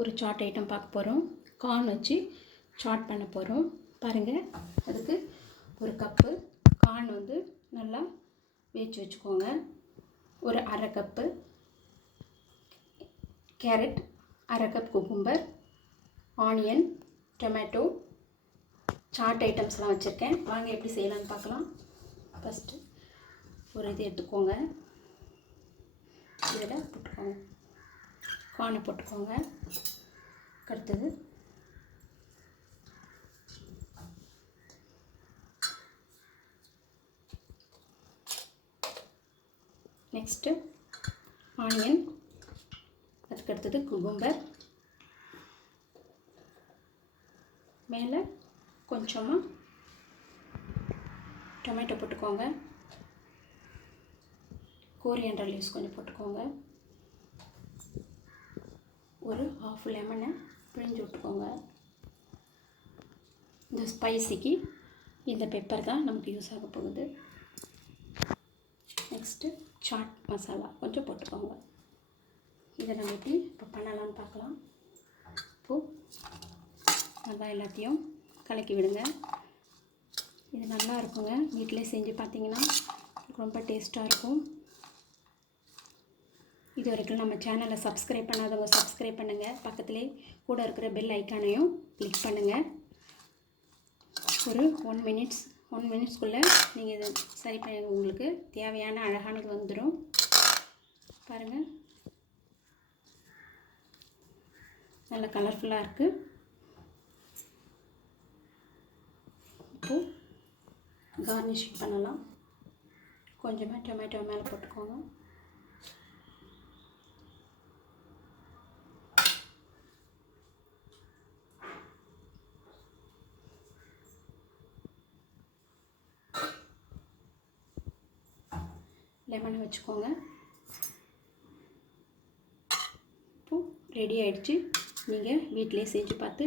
ஒரு chat item பார்க்க போகிறோம். கார்ன் வச்சு சாட் பண்ண போகிறோம். பாருங்கள், அதுக்கு ஒரு கப்பு கார்ன் வந்து நல்லா வேச்சு வச்சுக்கோங்க. ஒரு அரை கப்பு கேரட், அரை cup cucumber, onion, tomato, chaat ஐட்டம்ஸ்லாம் வச்சுருக்கேன். வாங்க எப்படி செய்யலான்னு பார்க்கலாம். ஃபஸ்ட்டு ஒரு இது எடுத்துக்கோங்க, இதில் போட்டுக்கோங்க, கார்னை போட்டுக்கோங்க. அடுத்தது நெக்ஸ்ட்டு ஆனியன், அதுக்கடுத்தது குக்கும்பர், மேலே கொஞ்சமாக டொமேட்டோ போட்டுக்கோங்க, கோரியண்டர் லீவ்ஸ் கொஞ்சம் போட்டுக்கோங்க, ஒரு ஹாஃப் லெமனை பிழிஞ்சு விட்டுக்கோங்க. இந்த ஸ்பைசிக்கு இந்த பெப்பர் தான் நமக்கு யூஸ் ஆக போகுது. நெக்ஸ்ட்டு சாட் மசாலா கொஞ்சம் போட்டுக்கோங்க. இதை நம்ம எப்படி இப்போ பண்ணலான்னு பார்க்கலாம். இப்போது நல்லா எல்லாத்தையும் கலக்கி விடுங்க. இது நல்லா இருக்குங்க, வீட்டிலே செஞ்சு பார்த்தீங்கன்னா ரொம்ப டேஸ்ட்டாக இருக்கும். இது வரைக்கும் நம்ம சேனலை சப்ஸ்கிரைப் பண்ணாதவங்க சப்ஸ்கிரைப் பண்ணுங்கள். பக்கத்துலேயே கூட இருக்கிற பெல் ஐக்கானையும் கிளிக் பண்ணுங்கள். ஒரு 1 மினிட்ஸ்க்குள்ளே நீங்கள் இதை சரி பண்ணி உங்களுக்கு தேவையான அழகானது வந்துடும். பாருங்கள், நல்ல கலர்ஃபுல்லாக இருக்குது. இப்போது கார்னிஷிங் பண்ணலாம். கொஞ்சமாக டொமேட்டோ மேலே போட்டுக்கோங்க. லெமனை வச்சுக்கோங்க. இப்போது ரெடி ஆகிடுச்சு. நீங்கள் வீட்டிலே செஞ்சு பார்த்து